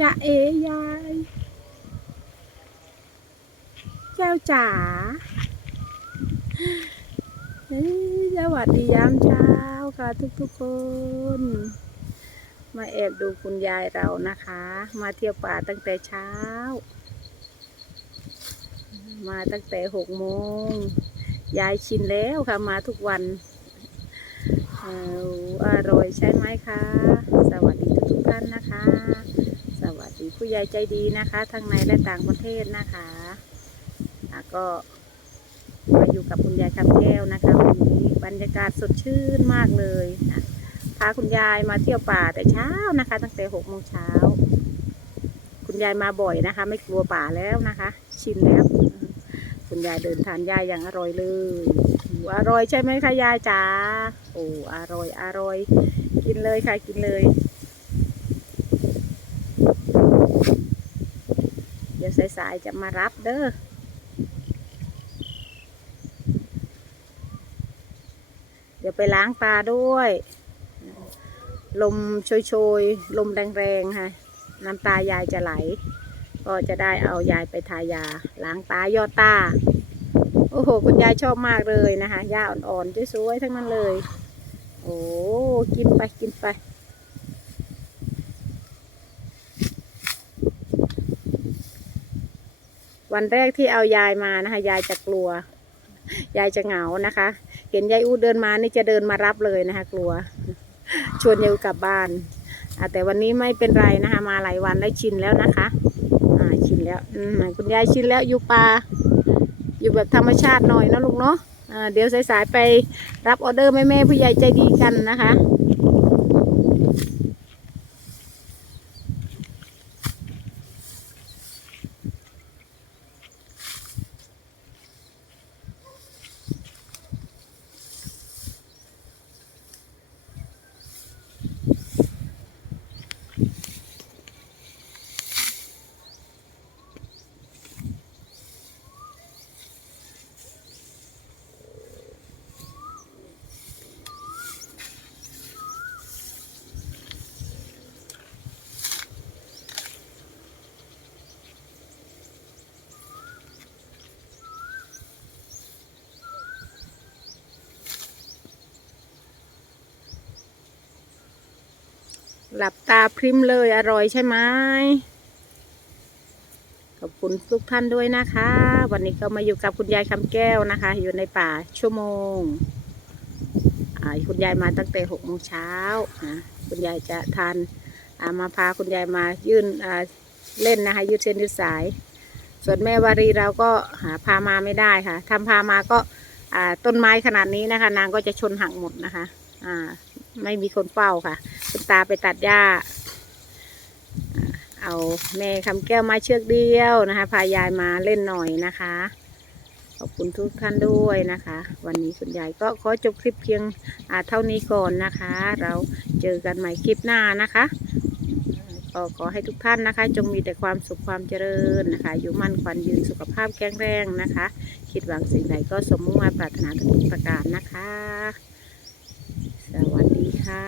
จะเอยายแก้วจ๋าสวัสดียามเช้าค่ะทุกๆคน มาแอบดูคุณยายเรานะคะ มาเที่ยวป่าตั้งแต่เช้า มาตั้งแต่หกโมง ยายชินแล้วค่ะมาทุกวันออร่อยใช่ไหมคะ สวัสดีทุกๆท่านนะคะ ผู้ใหญ่ใจดีนะคะทั้งในและต่างประเทศนะคะแล้วก็มาอยู่กับคุณยายคำแก้วนะคะวันนี้บรรยากาศสดชื่นมากเลยนะพาคุณยายมาเที่ยวป่าแต่เช้านะคะ ตั้งแต่หกโมงเช้าคุณยายมาบ่อยนะคะ ไม่กลัวป่าแล้วนะคะ ชินแล้ว คุณยายเดินทานยายอย่างอร่อยเลยโอ้อร่อยใช่ไหมคะยายจ๋าโอ้อร่อยอร่อย กินเลยค่ะกินเลย ดี๋ยวสายๆจะมารับเด้อเดี๋ยวไปล้างตาด้วย ลมโชยๆ ลมแรงๆค่ะน้ำตายายจะไหล ก็จะได้เอายายไปทายาล้างตายอดตาโอ้โห คุณยายชอบมากเลยนะคะหญ้าอ่อนๆสวยๆทั้งนั้นเลย โอ้กินไปกินไป วันแรกที่เอายายมานะคะ ยายจะกลัว ยายจะเหงานะคะ เห็นยายอู้เดินมานี่จะเดินมารับเลยนะคะ กลัว ชวนยายอู้กลับบ้านแต่วันนี้ไม่เป็นไรนะคะ มาหลายวันได้ชินแล้วนะคะชินแล้วคุณยายชินแล้วอยู่ป่าอยู่แบบธรรมชาติหน่อยนะลูกเนาะเดี๋ยวสายๆไปรับออเดอร์แม่ๆผู้ใหญ่ใจดีกันนะคะ หลับตาพริมเลยอร่อยใช่ไหมขอบคุณทุกท่านด้วยนะคะ วันนี้ก็มาอยู่กับคุณยายคำแก้วนะคะ อยู่ในป่าชั่วโมงคุณยายมาตั้งแต่หกโมงเช้านะคุณยายจะทานามาพาคุณยายมายื่นอ่าเล่นนะคะ ยืดเส้นยืดสาย ส่วนแม่วารีเราก็หาพามาไม่ได้ค่ะทำพามาก็ต้นไม้ขนาดนี้นะคะ นางก็จะชนหักหมดนะคะ อ่า ไม่มีคนเฝ้าค่ะ คุณตาไปตัดหญ้า เอาแม่คำแก้วมาเชือกเดียวนะคะ พายายมาเล่นหน่อยนะคะ ขอบคุณทุกท่านด้วยนะคะ วันนี้คุณยายก็ขอจบคลิปเพียงอ่าเท่านี้ก่อนนะคะ เราเจอกันใหม่คลิปหน้านะคะก็ขอให้ทุกท่านนะคะ จงมีแต่ความสุขความเจริญนะคะ อยู่มั่นขวัญยืนสุขภาพแข็งแรงนะคะ คิดหวังสิ่งใดก็สมมุ่งมาปรารถนาทุกประการนะคะ สวัสดีค่ะ